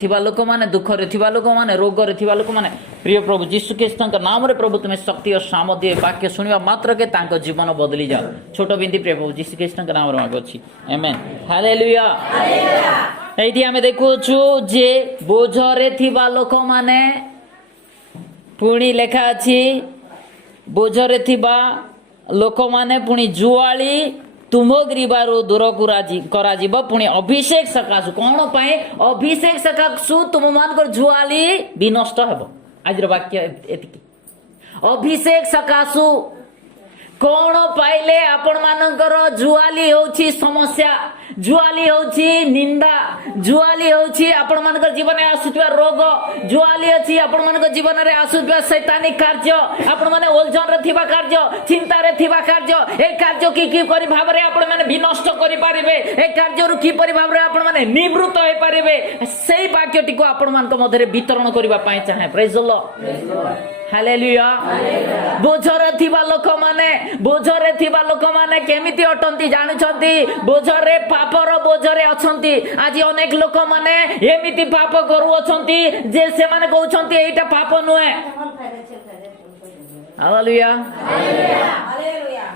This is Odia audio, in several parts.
थिबा लोक माने दुख रे थिबा लोक माने रोग रे थिबा लोक माने प्रिय प्रभु यीशु ख्रीष्ट का नाम रे प्रभु तुम्हें शक्ति और सामर्थ्य वाक्य सुनिबा मात्र के तांको जीवन बदली जाओ छोट बिंदी प्रिय प्रभु यीशु ख्रीष्ट का नाम रे मागो छी आमेन हालेलुया एठी हमें देखु छु जे बोझ रे थिबा लोक माने पुणी लेखा अछि बोझ रे थिबा लोक माने पुणी जुआली तुम ग्रीबारू दूर करा पुणी अभिषेक सकाशु कौन पाए अभिषेक सकाशु तुम मान जुआली भी नष्ट हेब आज वाक्य एतिकी अभिषेक सकाशु कौन पाइले आपण मानकर जुआली होची समस्या जुआली होची निंदा जुआली होची आपण मानकर जीवन में आसुतबा रोग जुआली अछि आपण मानकर जीवन में आसुतबा शैतानिक कार्य आपण माने ओलझन रे थिबा कार्य चिंता रे थिबा कार्य ए कार्य की परि भाव रे आपण माने विनष्ट करि पारिबे ए कार्य रु की परि भाव रे आपण माने निवृत्त होई पारिबे सेही वाक्यटी को आपण मान को मधरे वितरण करिबा पई चाहे प्रेज द लॉर्ड हालेलुया बोझरे थिबा लोक माने केमिति अटंती जानुछंती बोझरे पापर बोझरे अछंती आज अनेक लोक माने एमिति पाप करू अछंती जे से माने कहउछंती एटा पाप नुहे हालेलुया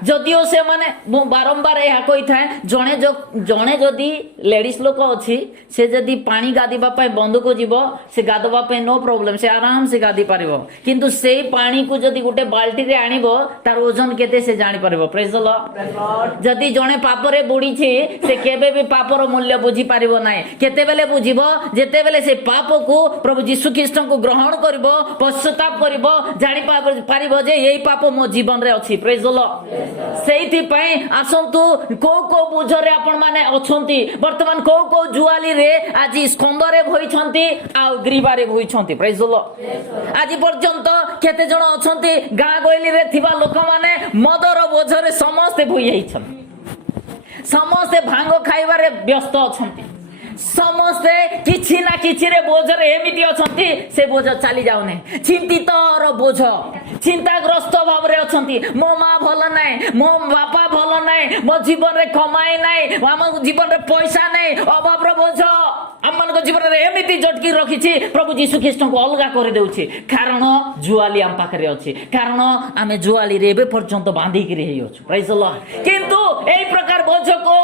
जदिओ से माने बारंबार यह कही थाए जणे जदि लेडीज लोक अच्छी से जदि पानी गाधीबा पाए बंद को जीव से गाधवा पाए नो प्रॉब्लम से आराम से गाधी पारिबो किंतु से पानी को जदि गोटे बाल्टी रे आनिबो तार ओजन केते से जानि पारिबो प्रेज द लॉर्ड जदि जणे पाप रे बुडी छी से केबे भी पापर मूल्य बुझी पारिबो नाही केते बेले बुझिबो जेते बेले से पाप को प्रभु यीशु ख्रीष्ट को ग्रहण करिबो पश्चाताप करिबो जानि पारिबो जे एई पाप मो जीवन रे अछि प्रेज द लॉर्ड सेइथि पई आसंतु को बुझरे आपण माने अछंती वर्तमान को जुआली रे आज स्कंद रे भइछंती आ ग्रीबा रे भइछंती प्रेज द लॉर्ड आज पर्यंत केते जण अछंती गां गइली रे थिबा लोक माने मदर बोझरे समस्त भइ हेइछन समस्त भांग खाइबा रे व्यस्त अछंती समस्ते किछि ना किछि रे बोझरे एमिति अछंती से बोझ चली जाउने चिंतित रो बोझ चिंताग्रस्त भाव रे अछंती मो मां भल नै मो बापा भल नै मो जीवन रे कमाई नै हम जीवन रे पैसा नै अभाव रो बोझ हमन को जीवन रे एमिति जटकी रखिछि प्रभु यीशु ख्रीष्ट को अलगा कर देउछि कारण जुआली हम पाखरे अछि कारण आमे जुआली रे बे पर्यंत बांधी के रहि अछु प्रेज द लॉर्ड किंतु एई प्रकार बोझ को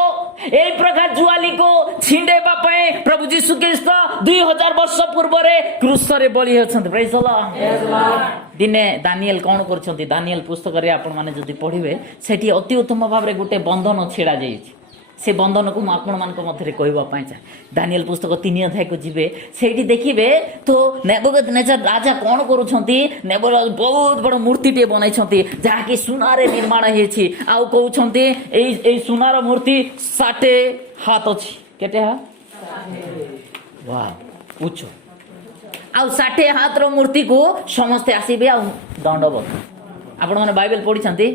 एई प्रकार जुआली को छिंडेबा पय प्रभु यीशु ख्रीष्ट 2000 वर्ष पूर्व रे क्रूस रे बलि होछन प्रेज द लॉर्ड दिने दानिएल कौन करछंती दानिएल पुस्तक रे आपण माने जदि पढिबे सेठी अति उत्तम भाव रे गुटे बंधन छेड़ा जाईछि से बंधन को आपण मान को मधरे कहबा पाए चाहे दानिएल पुस्तक 3 अध्याय को जिबे सेठी देखिबे तो नेबुकदनेस्सर राजा कौन करूछंती नेबुकदनेस्सर बहुत बड़ मूर्ति टे बनाइछंती जहा कि सुना रे निर्माण हेछि आ कहउछंती एई सुनार मूर्ति 60 हाथ अछि केते हाथ वाह पूछो आ 60 हाथ रो मूर्ति को समस्त आसीबे आ दंडवत आपण माने बाइबल पढी छंती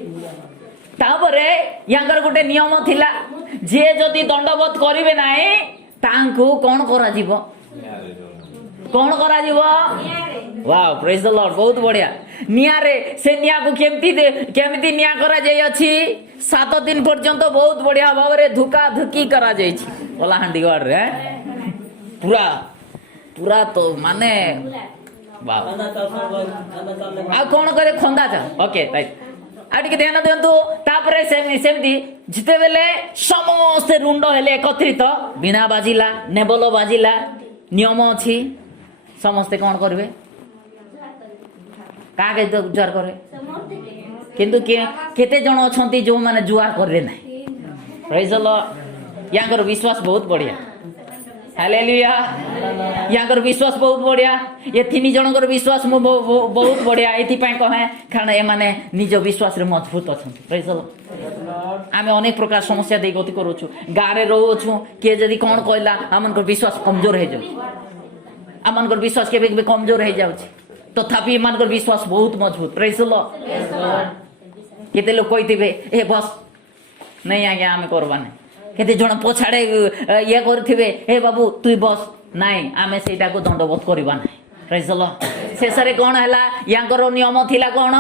तापरे यांगर गोटे नियम थिला जे जदि दंडवत करिवे नाही तांको कोन करा जीवो वाह प्रेज द लॉर्ड बहुत बढ़िया निया रे से निया को केमिति निया करा जाय अछि 7 दिन पर्यंत बहुत बढ़िया भाव रे धुका धुकी करा जाय छी ओला हांडीगढ़ रे पूरा तो माने वाह आ कोन करे खंदा था ओके राइट आटिके ध्यान दियंतु तापरे सेमती जिते बेले समस्त रुंड हेले एकत्रित बिना बाजिला नेबल बाजिला नियम अछि समस्त कोन करबे कागे तो जुआर करे किंतु केते जण अछंती जो माने जुआर करबे नै प्रेज द लॉर्ड यांगर विश्वास बहुत बढ़िया हालेलुया यांगर विश्वास बहुत बढ़िया ये 3 जनकर विश्वास बहुत बढ़िया एथि पय कहे कारण ए माने निज विश्वास रे मजबूत अछंती प्रेज द लॉर्ड आमे अनेक प्रकार समस्या दे गति करूछु गारे रहउछु के जदी कोन कहला हमनकर विश्वास कमजोर हे जाउ हमनकर विश्वास केबे केबे कमजोर हे जाउछि तथापि हमनकर विश्वास बहुत मजबूत प्रेज द लॉर्ड केते लोग कहिथिबे ए बस नहीं आज्ञा आमे करबा नै केते जण पछाडे ये करथिबे हे बाबू तुई बस नाही आमे सेटा को दंडवत करबा नै प्रेज द लॉर्ड शेषरे कोन हला यांकर नियम थिला कोन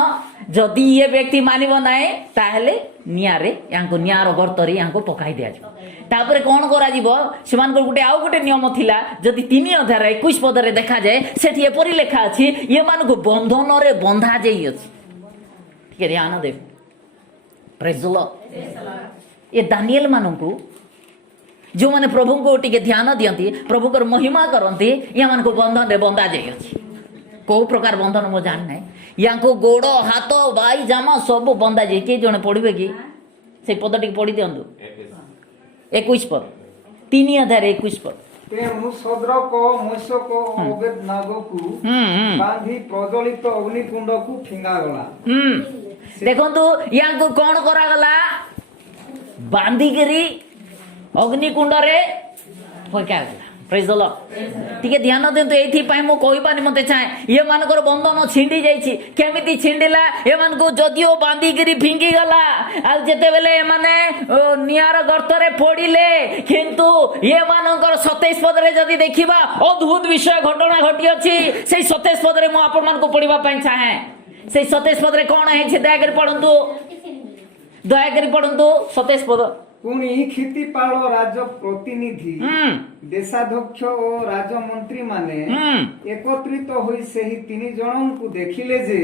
जदी ये व्यक्ति मानिबो नाही ताहेले ନିଆଁରେ ୟାଙ୍କୁ ନିଆଁର ଗର୍ତ୍ତରେ ୟାଙ୍କୁ ପକାଇ ଦିଆଯିବ। ତାପରେ କଣ କରାଯିବ ସେମାନଙ୍କର ଗୋଟେ ନିୟମ ଥିଲା ଯଦି 3 ଅଧ୍ୟାୟ 21 ପଦରେ ଦେଖାଯାଏ ସେଠି ଏପରି ଲେଖା ଅଛି ଏମାନଙ୍କୁ ବନ୍ଧନରେ ବନ୍ଧା ଯାଇଅଛି। ଟିକେ ଧ୍ୟାନ ଦେବେ ପ୍ରେଜ୍ ଦ ଲର୍ଡ। ଏ ଦାନିଏଲ ମାନଙ୍କୁ ଯେଉଁମାନେ ପ୍ରଭୁଙ୍କୁ ଟିକେ ଧ୍ୟାନ ଦିଅନ୍ତି ପ୍ରଭୁଙ୍କର ମହିମା କରନ୍ତି ଏମାନଙ୍କୁ ବନ୍ଧନରେ ବନ୍ଧା ଯାଇଅଛି। କୋଉ ପ୍ରକାର ବନ୍ଧନ ମୁଁ ଜାଣିନାହିଁ। ୟାଙ୍କୁ ଗୋଡ଼ ହାତ ବାଇ ଜାମା ସବୁ ବନ୍ଧା ଯାଇ କିଏ ଜଣେ ପଢିବେ କି ସେଇ ପଦ ଟିକେ ପଢି ଦିଅନ୍ତୁ 21 ପଦ 3 ଅଧ୍ୟାୟରେ 21 ପଦ। ତେଣୁ ସଦ୍ରକ ମୈଶକ ଅବେଦନାଗୋକୁ ବାନ୍ଧି ପ୍ରଜ୍ୱଳିତ ଅଗ୍ନିକୁଣ୍ଡକୁ ଫିଙ୍ଗାଗଲା। ଦେଖନ୍ତୁ ୟାଙ୍କୁ କଣ କରାଗଲା ବାନ୍ଧିକିରି ଅଗ୍ନିକୁଣ୍ଡରେ ପକାଗଲା। ପ୍ରେଜ୍ ଦ ଲର୍ଡ। ଟିକେ ଧ୍ୟାନ ଦିଅନ୍ତୁ ଏଇଥିପାଇଁ ମୁଁ କହିବା ନିମନ୍ତେ ଚାହେଁ ଏମାନଙ୍କର ବନ୍ଧନ ଛିଣ୍ଡି ଯାଇଛି। କେମିତି ଛିଣ୍ଡିଲା ଏମାନଙ୍କୁ ଯଦିଓ ବାନ୍ଧିକିରି ଫିଙ୍ଗିଗଲା ଆଉ ଯେତେବେଳେ ଏମାନେ ନିଆଁର ଗର୍ତ୍ତରେ ପଡ଼ିଲେ କିନ୍ତୁ ଏମାନଙ୍କର 27 ପଦରେ ଯଦି ଦେଖିବା ଅଦ୍ଭୁତ ବିଷୟ ଘଟଣା ଘଟିଅଛି। ସେଇ 27 ପଦରେ ମୁଁ ଆପଣମାନଙ୍କୁ ପଢିବା ପାଇଁ ଚାହେଁ। ସେଇ 27 ପଦରେ କଣ ହେଇଛି ଦୟାକରି ପଢନ୍ତୁ 27 ପଦ। ପୁଣି କ୍ଷିତିପାଳ ରାଜ ପ୍ରତିନିଧି ଦେଶାଧ୍ୟକ୍ଷ ଓ ରାଜମନ୍ତ୍ରୀ ମାନେ ଏକତ୍ରିତ ହୋଇ ସେହି 3 ଜଣଙ୍କୁ ଦେଖିଲେ ଯେ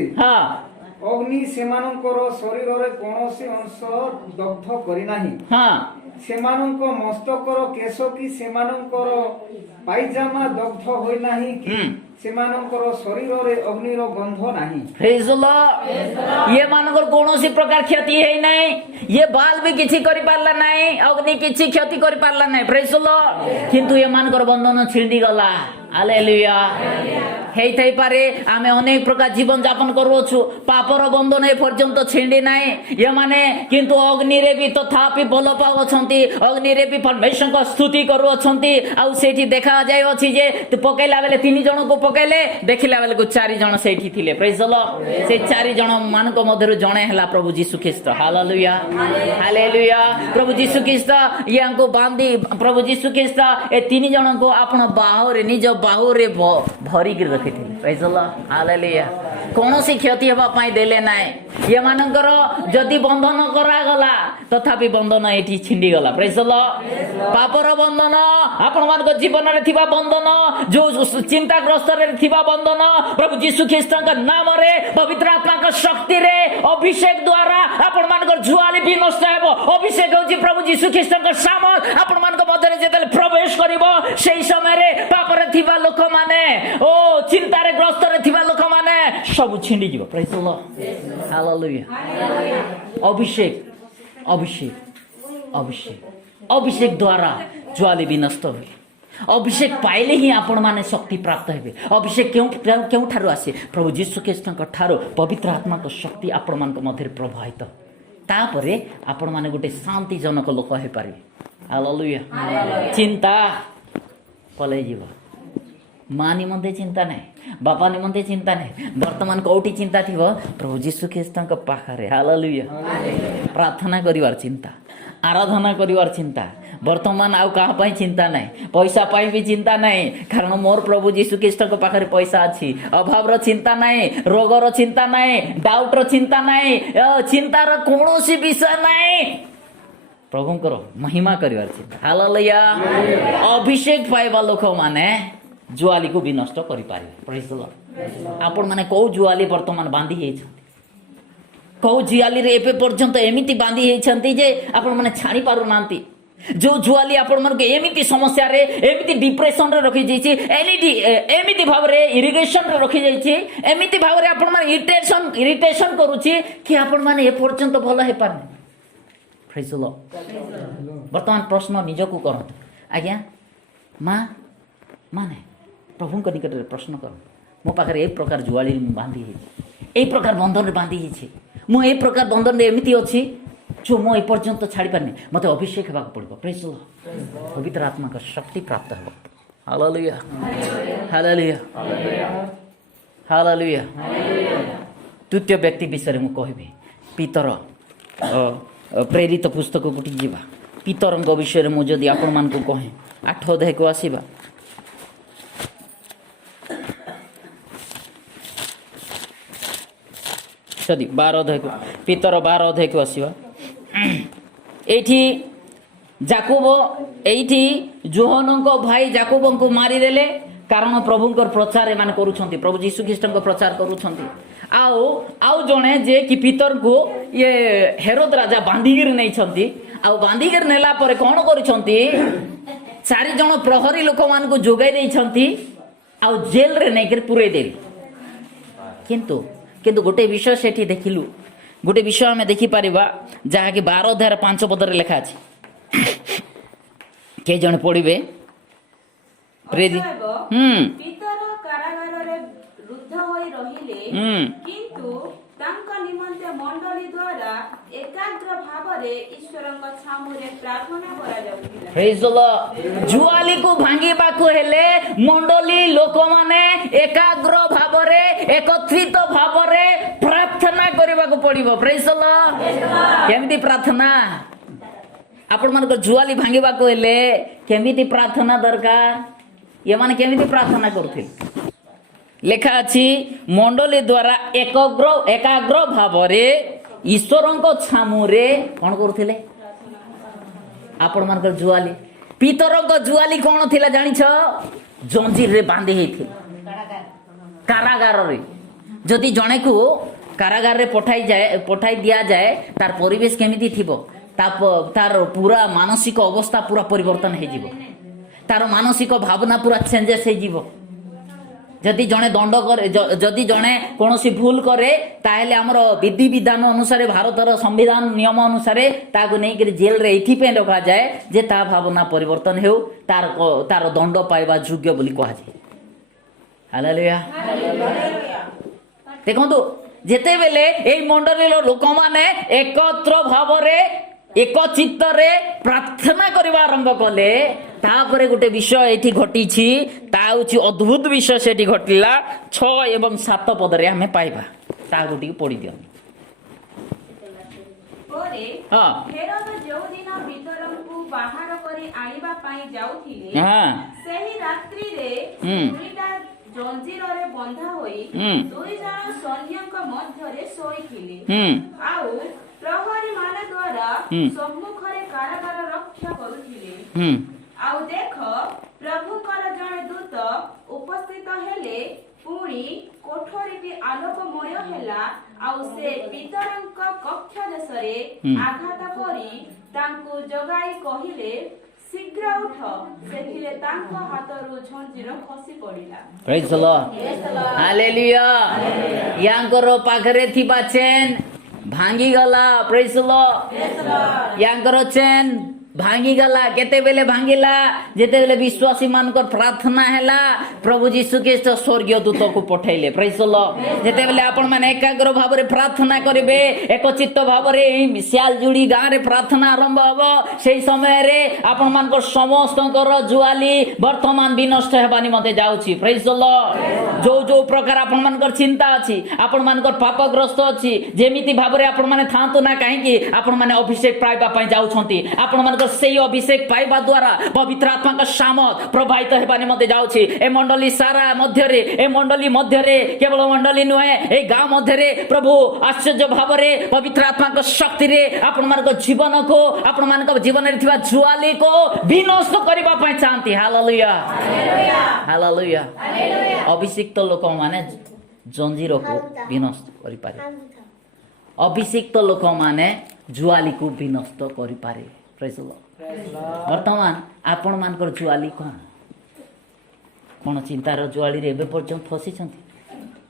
ଅଗ୍ନି ସେମାନଙ୍କର ଶରୀରରେ କୌଣସି ଅଂଶ ଦଗ୍ଧ କରିନାହିଁ। ସେମାନଙ୍କ ମସ୍ତକର କେଶ କି ସେମାନଙ୍କର ପାଇଜାମା ଦଗ୍ଧ ହୋଇନାହିଁ କି ସେମାନଙ୍କର ଶରୀରରେ ଅଗ୍ନିର ଗନ୍ଧ ନାହିଁ। ଏମାନଙ୍କର କୌଣସି ପ୍ରକାର କ୍ଷତି ହେଇନାହିଁ। ଇଏ ବାଲ ବି କିଛି କରିପାରିଲା ନାହିଁ ଅଗ୍ନି କିଛି କ୍ଷତି କରିପାରିଲା ନାହିଁ। ପ୍ରେଜ୍ ଦ ଲର୍ଡ। କିନ୍ତୁ ଏମାନଙ୍କର ବନ୍ଧନ ଛିଣ୍ଡିଗଲା। ହାଲେଲୁୟା। ହେଇଥାଇପାରେ ଆମେ ଅନେକ ପ୍ରକାର ଜୀବନ ଯାପନ କରୁଅଛୁ ପାପର ବନ୍ଧନ ଏ ପର୍ଯ୍ୟନ୍ତ ଛିଣ୍ଡି ନାହିଁ। ଏମାନେ କିନ୍ତୁ ଅଗ୍ନିରେ ବି ତଥାପି ଭଲ ପାଉଅଛନ୍ତି ଅଗ୍ନିରେ ବି ପରମେଶ୍ୱରଙ୍କ ସ୍ତୁତି କରୁଅଛନ୍ତି। ଆଉ ସେଇଠି ଦେଖାଯାଉଅଛି ଯେ ପକେଇଲା ବେଳେ 3 ଜଣଙ୍କୁ ପକେଇଲେ ଦେଖିଲା ବେଳକୁ 4 ଜଣ ସେଇଠି ଥିଲେ। ପ୍ରେଜ୍ ଦ ଲର୍ଡ। ସେ 4 ଜଣ ମାନଙ୍କ ମଧ୍ୟରୁ ଜଣେ ହେଲା ପ୍ରଭୁ ଯୀଶୁ ଖ୍ରୀଷ୍ଟ। Hallelujah hallelujah. ପ୍ରଭୁ ଯୀଶୁ ଖ୍ରୀଷ୍ଟ ୟାଙ୍କୁ ବାନ୍ଧି ପ୍ରଭୁ ଯୀଶୁ ଖ୍ରୀଷ୍ଟ ଏ 3 ଜଣଙ୍କୁ ଆପଣ ବାହୁରେ ନିଜ ବାହୁରେ ଭରିକି ରଖିଥିଲେ। ପ୍ରେଜ୍ ଦ ଲର୍ଡ ହାଲେଲୁୟା। କୌଣସି କ୍ଷତି ହେବା ପାଇଁ ଦେଲେ ନାହିଁ। ଏମାନଙ୍କର ଯଦି ବନ୍ଧନ କରାଗଲା ତଥାପି ବନ୍ଧନ ଏଠି ଛିଣ୍ଡିଗଲା। ପ୍ରେଜ୍ ଦ ଲର୍ଡ। ପାପର ବନ୍ଧନ ଆପଣମାନଙ୍କ ଜୀବନରେ ଥିବା ବନ୍ଧନ ଯୋଉ ଚିନ୍ତାଗ୍ରସ୍ତରେ ଥିବା ବନ୍ଧନ ପ୍ରଭୁ ଯୀଶୁ ଖ୍ରୀଷ୍ଟଙ୍କ ନାମରେ ପବିତ୍ର ଆତ୍ମାଙ୍କ ଶକ୍ତିରେ ଅଭିଷେକ ଦ୍ୱାରା ଆପଣମାନଙ୍କର ଜୁଆଲି ବି ନଷ୍ଟ ହେବ। ଅଭିଷେକ ହେଉଛି ପ୍ରଭୁ ଯୀଶୁ ଖ୍ରୀଷ୍ଟଙ୍କ ସାମର୍ଥ ଆପଣମାନଙ୍କ ମଧ୍ୟରେ ଯେତେବେଳେ ପ୍ରବେଶ କରିବ ସେହି ସମୟରେ ପାପରେ ଥିବା ଲୋକମାନେ ଓ ଚିନ୍ତାରେ ଗ୍ରସ୍ତରେ ଥିବା ଲୋକମାନେ ସବୁ ଛିଣ୍ଡିଯିବ। ପ୍ରେଜ୍ ଦ ଲର୍ଡ ହାଲେଲୁୟା। ଅଭିଷେକ ଅଭିଷେକ ଅଭିଷେକ ଅଭିଷେକ ଦ୍ୱାରା ଜୁଆଲି ବି ନଷ୍ଟ ହୁଏ। ଅଭିଷେକ ପାଇଲେ ହିଁ ଆପଣମାନେ ଶକ୍ତି ପ୍ରାପ୍ତ ହେବେ। ଅଭିଷେକ କେଉଁଠାରୁ ଆସେ ପ୍ରଭୁ ଯୀଶୁ ଖ୍ରୀଷ୍ଟଙ୍କ ଠାରୁ ପବିତ୍ର ଆତ୍ମାଙ୍କ ଶକ୍ତି ଆପଣମାନଙ୍କ ମଧ୍ୟରେ ପ୍ରବାହିତ ତାପରେ ଆପଣମାନେ ଗୋଟେ ଶାନ୍ତିଜନକ ଲୋକ ହେଇପାରିବେ। ହାଲେଲୁୟା। ଚିନ୍ତା ପଳେଇଯିବ। ମା ନିମନ୍ତେ ଚିନ୍ତା ନାହିଁ ବାପା ନିମନ୍ତେ ଚିନ୍ତା ନାହିଁ। ବର୍ତ୍ତମାନ କୋଉଠି ଚିନ୍ତା ଥିବ ପ୍ରଭୁ ଯୀଶୁ ଖ୍ରୀଷ୍ଟଙ୍କ ପାଖରେ। ହାଲେଲୁୟା। ପ୍ରାର୍ଥନା କରିବାର ଚିନ୍ତା ଆରାଧନା କରିବାର ଚିନ୍ତା। ବର୍ତ୍ତମାନ ଆଉ କାହା ପାଇଁ ଚିନ୍ତା ନାହିଁ ପଇସା ପାଇଁ ବି ଚିନ୍ତା ନାହିଁ କାରଣ ମୋର ପ୍ରଭୁ ଯୀଶୁ ଖ୍ରୀଷ୍ଟଙ୍କ ପାଖରେ ପଇସା ଅଛି। ଅଭାବର ଚିନ୍ତା ନାହିଁ ରୋଗର ଚିନ୍ତା ନାହିଁ ଡାଉଟର ଚିନ୍ତା ନାହିଁ ଚିନ୍ତାର କୌଣସି ବିଷୟ ନାହିଁ। ପ୍ରଭୁଙ୍କର ମହିମା କରିବାର ଚିନ୍ତା। ହାଲେଲୁୟା। ଅଭିଷେକ ପାଇବା ଲୋକମାନେ ଜୁଆଲିକୁ ବି ନଷ୍ଟ କରିପାରିବେ। ପ୍ରେଜ୍ ଦ ଲର୍ଡ। ଆପଣମାନେ କୋଉ ଜୁଆଲି ବର୍ତ୍ତମାନ ବାନ୍ଧି ହେଇଛନ୍ତି କୋଉ ଜୁଆଲିରେ ଏବେ ପର୍ଯ୍ୟନ୍ତ ଏମିତି ବାନ୍ଧି ହେଇଛନ୍ତି ଯେ ଆପଣମାନେ ଛାଡ଼ି ପାରୁନାହାନ୍ତି। ଯୋଉ ଜୁଆଲି ଆପଣମାନଙ୍କୁ ଏମିତି ସମସ୍ୟାରେ ଏମିତି ଡିପ୍ରେସନରେ ରଖିଯାଇଛି ଏମିତି ଭାବରେ ଇରିଗେସନରେ ରଖିଯାଇଛି ଏମିତି ଭାବରେ ଆପଣମାନେ ଇରିଟେସନ କରୁଛି କି ଆପଣମାନେ ଏପର୍ଯ୍ୟନ୍ତ ଭଲ ହେଇପାରୁନି। ପ୍ରେଜ୍ ଦ ଲର୍ଡ। ବର୍ତ୍ତମାନ ପ୍ରଶ୍ନ ନିଜକୁ କରନ୍ତୁ ଆଜ୍ଞା ମାନେ ପ୍ରଭୁଙ୍କ ନିକଟରେ ପ୍ରଶ୍ନ କରନ୍ତୁ ମୋ ପାଖରେ ଏ ପ୍ରକାର ଜୁଆଳି ମୁଁ ବାନ୍ଧି ହେଇଛି ଏଇ ପ୍ରକାର ବନ୍ଧନରେ ବାନ୍ଧି ହେଇଛି ମୁଁ ଏ ପ୍ରକାର ବନ୍ଧନରେ ଏମିତି ଅଛି जो मु एपर्यंत छाड़ी पारनी मत अभिषेक होगा पड़ो। Praise the Lord. पवित्र आत्मा का शक्ति प्राप्त हो। Hallelujah hallelujah hallelujah. तृतीय व्यक्ति विषय मु कहबी पीतर प्रेरित पुस्तक गोटे जीवा पीतर विषय मुझे जदि आपण मान को कहे 8 अध्याय को आसीबा सॉरी 12 अध्याय को पीतर 12 अध्याय को आसीबा ଏଇଠି ଯାକୁବ ଏଇଠି ଯୋହନଙ୍କ ଭାଇ ଯାକୁବଙ୍କୁ ମାରିଦେଲେ କାରଣ ପ୍ରଭୁଙ୍କର ପ୍ରଚାର ଏମାନେ କରୁଛନ୍ତି, ପ୍ରଭୁ ଯୀଶୁ ଖ୍ରୀଷ୍ଟଙ୍କ ପ୍ରଚାର କରୁଛନ୍ତି। ଆଉ ଜଣେ ଯେ କି ପିତରଙ୍କୁ ଇଏ ହେରୋଦ ରାଜା ବାନ୍ଧିକିରି ନେଇଛନ୍ତି। ଆଉ ବାନ୍ଧିକିରି ନେଲା ପରେ କଣ କରୁଛନ୍ତି, 4 ଜଣ ପ୍ରହରୀ ଲୋକମାନଙ୍କୁ ଯୋଗାଇ ଦେଇଛନ୍ତି ଆଉ ଜେଲରେ ନେଇକରି ପୁରେଇ ଦେଲେ। କିନ୍ତୁ ଗୋଟେ ବିଷୟ ସେଠି ଦେଖିଲୁ, ଗୋଟେ ବିଷୟ ଆମେ ଦେଖିପାରିବା ଯାହାକି 12 ଅଧ୍ୟାୟର 5 ପଦରେ ଲେଖା ଅଛି। କିଏ ଜଣେ ପଢିବେ? ଅତଏବ ପିତର କାରାଗାରରେ ରୁଦ୍ଧ ହୋଇ ରହିଲେ, କିନ୍ତୁ ତାଙ୍କ ନିମନ୍ତେ ମଣ୍ଡଳୀ ଦ୍ୱାରା ଏକାଗ୍ର ଭାବରେ ଈଶ୍ୱରଙ୍କ ଛାମୁରେ ପ୍ରାର୍ଥନା କରାଯାଉଥିଲା। ପ୍ରେଜ୍ ଦ ଲର୍ଡ। ଜୁଆଲିକୁ ଭାଙ୍ଗିବାକୁ ହେଲେ ମଣ୍ଡଳୀ ଲୋକମାନେ ଏକାଗ୍ର ଭାବରେ ଏକତ୍ରିତ ଭାବରେ ପ୍ରାର୍ଥନା କରିବାକୁ ପଡିବ। ପ୍ରେଜ୍ ଦ ଲର୍ଡ। କେମିତି ପ୍ରାର୍ଥନା? ଆପଣମାନଙ୍କ ଜୁଆଲି ଭାଙ୍ଗିବାକୁ ହେଲେ କେମିତି ପ୍ରାର୍ଥନା ଦରକାର? ଏମାନେ କେମିତି ପ୍ରାର୍ଥନା କରୁଥିଲେ? ଲେଖା ଅଛି ମଣ୍ଡଳୀ ଦ୍ୱାରା ଏକାଗ୍ର ଭାବରେ ଈଶ୍ୱରଙ୍କ ଛାମୁରେ କଣ କରୁଥିଲେ? ଆପଣମାନଙ୍କର ଜୁଆଲି, ପିତରଙ୍କ ଜୁଆଲି କଣ ଥିଲା ଜାଣିଛ? ଜଞ୍ଜିରରେ ବାନ୍ଧି ହେଇଥିଲେ କାରାଗାରରେ। ଯଦି ଜଣେକୁ କାରାଗାରରେ ପଠାଇ ଦିଆଯାଏ ତାର ପରିବେଶ କେମିତି ଥିବ? ତାର ପୁରା ମାନସିକ ଅବସ୍ଥା ପୁରା ପରିବର୍ତ୍ତନ ହେଇଯିବ, ତାର ମାନସିକ ଭାବନା ପୁରା ଚେଞ୍ଜେସ୍ ହେଇଯିବ। ଯଦି ଜଣେ ଦଣ୍ଡ କରେ, ଯଦି ଜଣେ କୌଣସି ଭୁଲ କରେ, ତାହେଲେ ଆମର ବିଧିବିଧାନ ଅନୁସାରେ ଭାରତର ସମ୍ବିଧାନ ନିୟମ ଅନୁସାରେ ତାକୁ ନେଇକରି ଜେଲରେ ଏଇଥିପାଇଁ ରଖାଯାଏ ଯେ ତା ଭାବନା ପରିବର୍ତ୍ତନ ହେଉ, ତାର ଦଣ୍ଡ ପାଇବା ଯୋଗ୍ୟ ବୋଲି କୁହାଯାଏ। ହାଲେଲୁୟା। ଦେଖନ୍ତୁ, ଯେତେବେଳେ ଏଇ ମଣ୍ଡଳୀର ଲୋକମାନେ ଏକତ୍ର ଭାବରେ ଏକ ଚିତ୍ତରେ ପ୍ରାର୍ଥନା କରିବା ଆରମ୍ଭ କଲେ, ତାପରେ ଗୋଟେ ବିଷୟ ଏଠି ଘଟିଛି, ତା ହଉଛି ଅଦ୍ଭୁତ ବିଷୟ ସେଠି ଘଟିଲା। 6 ଏବଂ 7 ପଦରେ ଆମେ ପାଇବା, ତାହାକୁ ଟିକେ ପଢି ଦିଅ। ପରେ ହଁ। ହେରୋଦ ଯେଉଁଦିନ ପିତରଙ୍କୁ ବାହାର କରି ଆଣିବା ପାଇଁ ଯାଉଥିଲେ, ହଁ। ସେହି ରାତ୍ରିରେ 2ଟା ଜଞ୍ଜିରରେ ବନ୍ଧା ହୋଇ 2 ଜଣ ସୈନ୍ୟଙ୍କ ମଧ୍ୟରେ ଶୋଇଥିଲେ। ଆଉ ପ୍ରହରୀ ମାନ ଦ୍ୱାରା ସମ୍ମୁଖରେ କାରାଗାର ରକ୍ଷା କରୁଥିଲେ। ଆଉ ଦେଖ, ପ୍ରଭୁଙ୍କର ଜଣେ ଦୂତ ଉପସ୍ଥିତ ହେଲେ, ପୁଣି କୋଠରୀଟି ଆଲୋକମୟ ହେଲା, ଆଉ ସେ ପିତରଙ୍କ କକ୍ଷ ଦେଶରେ ଆଘାତ କରି ତାଙ୍କୁ ଜଗାଇ କହିଲେ, ଶୀଘ୍ର ଉଠ। ସେଥିରେ ତାଙ୍କ ହାତରୁ ଝଞ୍ଜିର ଖସି ପଡ଼ିଲା। ପ୍ରେଜ୍ ଦ ଲର୍ଡ। ହାଲେଲୁୟା। ୟାଙ୍କର ପାଖରେ ଥିବା ଚେନ୍ ଭାଙ୍ଗିଗଲା। ପ୍ରେଜ୍ ଦ ଲର୍ଡ। ୟାଙ୍କର ଚେନ୍ ଭାଙ୍ଗିଗଲା। କେତେବେଳେ ଭାଙ୍ଗିଲା? ଯେତେବେଳେ ବିଶ୍ୱାସୀ ମାନଙ୍କର ପ୍ରାର୍ଥନା ହେଲା, ପ୍ରଭୁ ଯୀଶୁ ଖ୍ରୀଷ୍ଟ ସ୍ୱର୍ଗୀୟ ଦୂତକୁ ପଠେଇଲେ। ପ୍ରେଜ୍ ଦ ଲର୍ଡ। ଯେତେବେଳେ ଆପଣମାନେ ଏକାଗ୍ର ଭାବରେ ପ୍ରାର୍ଥନା କରିବେ, ଏକଚିତ୍ତ ଭାବରେ ଏହି ସିଆଲଜୁଡ଼ି ଗାଁରେ ପ୍ରାର୍ଥନା ଆରମ୍ଭ ହବ, ସେହି ସମୟରେ ଆପଣମାନଙ୍କର ସମସ୍ତଙ୍କର ଜୁଆଲି ବର୍ତ୍ତମାନ ବିନଷ୍ଟ ହେବା ନିମନ୍ତେ ଯାଉଛି। ପ୍ରେଜ୍ ଦ ଲର୍ଡ। ଯୋଉ ପ୍ରକାର ଆପଣମାନଙ୍କର ଚିନ୍ତା ଅଛି, ଆପଣମାନଙ୍କର ପାପଗ୍ରସ୍ତ ଅଛି, ଯେମିତି ଭାବରେ ଆପଣମାନେ ଥାଆନ୍ତୁ ନା କାହିଁକି, ଆପଣମାନେ ଅଭିଷେକ ପାଇବା ପାଇଁ ଯାଉଛନ୍ତି। ଆପଣମାନଙ୍କର ସେହି ଅଭିଷେକ ପାଇବା ଦ୍ୱାରା ପବିତ୍ର ଆତ୍ମାଙ୍କ ସାମର୍ଥ ପ୍ରବାହିତ ହେବା ନିମନ୍ତେ ଯାଉଛି। ଏ ମଣ୍ଡଳୀ ସାରା ମଧ୍ୟରେ, ଏ ମଣ୍ଡଳୀ ମଧ୍ୟରେ, କେବଳ ମଣ୍ଡଳୀ ନୁହେଁ, ଏ ଗାଁ ମଧ୍ୟରେ ପ୍ରଭୁ ଆଶ୍ଚର୍ଯ୍ୟ ଭାବରେ ପବିତ୍ର ଆତ୍ମାଙ୍କ ଶକ୍ତିରେ ଆପଣମାନଙ୍କ ଜୀବନକୁ, ଆପଣମାନଙ୍କ ଜୀବନରେ ଥିବା ଜୁଆଲିକୁ ବିନଷ୍ଟ କରିବା ପାଇଁ ଚାହାନ୍ତି। ହାଲେଲୁୟା। ହାଲେଲୁୟା। ଅଭିଷିକ୍ତ ଲୋକମାନେ ଜଞ୍ଜିରକୁ ବିନଷ୍ଟ କରିପାରିବେ। ଅଭିଷିକ୍ତ ଲୋକମାନେ ଜୁଆଲିକୁ ବିନଷ୍ଟ କରିପାରିବେ। ପ୍ରେଜ୍ ଦ ଲର୍ଡ। ବର୍ତ୍ତମାନ ଆପଣମାନଙ୍କର ଜୁଆଲି କଣ ଚିନ୍ତାର ଜୁଆଳିରେ ଏବେ ପର୍ଯ୍ୟନ୍ତ ଫସିଛନ୍ତି?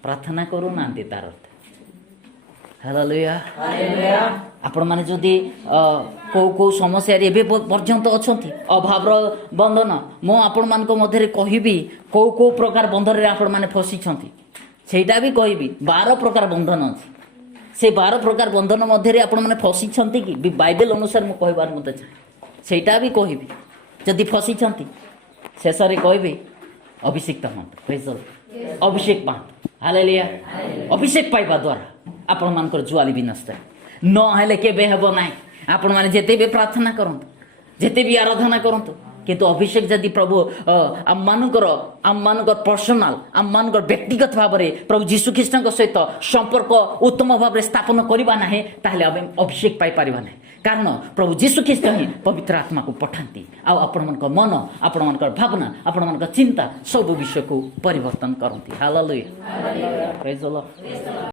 ପ୍ରାର୍ଥନା କରୁନାହାନ୍ତି ତାର ଅର୍ଥ। ହାଲେଲୁୟା। ଆପଣମାନେ ଯଦି କୋଉ ସମସ୍ୟାରେ ଏବେ ପର୍ଯ୍ୟନ୍ତ ଅଛନ୍ତି, ଅଭାବର ବନ୍ଧନ, ମୁଁ ଆପଣମାନଙ୍କ ମଧ୍ୟରେ କହିବି କୋଉ ପ୍ରକାର ବନ୍ଧନରେ ଆପଣମାନେ ଫସିଛନ୍ତି ସେଇଟା ବି କହିବି। 12 ପ୍ରକାର ବନ୍ଧନ ଅଛି। ସେ 12 ପ୍ରକାର ବନ୍ଧନ ମଧ୍ୟରେ ଆପଣମାନେ ଫସିଛନ୍ତି କି? ବାଇବେଲ ଅନୁସାରେ ମୁଁ କହିବାର ମତେ ଚାହେଁ, ସେଇଟା ବି କହିବି। ଯଦି ଫସିଛନ୍ତି, ଶେଷରେ କହିବି ଅଭିଷେକ ପାଆନ୍ତୁ। ଅଭିଷେକ ପାଆନ୍ତୁ। ହାଲେଲୁୟା। ଅଭିଷେକ ପାଇବା ଦ୍ୱାରା ଆପଣମାନଙ୍କର ଜୁଆଲି ବିନଷ୍ଟ ନହେଲେ କେବେ ହେବ ନାହିଁ। ଆପଣମାନେ ଯେତେ ବି ପ୍ରାର୍ଥନା କରନ୍ତୁ, ଯେତେ ବି ଆରାଧନା କରନ୍ତୁ, କିନ୍ତୁ ଅଭିଷେକ ଯଦି ପ୍ରଭୁ ଆମମାନଙ୍କର ପର୍ସନାଲ, ଆମମାନଙ୍କର ବ୍ୟକ୍ତିଗତ ଭାବରେ ପ୍ରଭୁ ଯୀଶୁ ଖ୍ରୀଷ୍ଟଙ୍କ ସହିତ ସମ୍ପର୍କ ଉତ୍ତମ ଭାବରେ ସ୍ଥାପନ କରିବା ନାହିଁ, ତାହେଲେ ଆମେ ଅଭିଷେକ ପାଇପାରିବା ନାହିଁ। कारण प्रभु जीशु ख्रीष्ट ही पवित्र आत्मा को पठाती आपण मन आपण भावना आपण चिंता सब विषय को परिवर्तन करती हालेलुया प्रेज द लॉर्ड।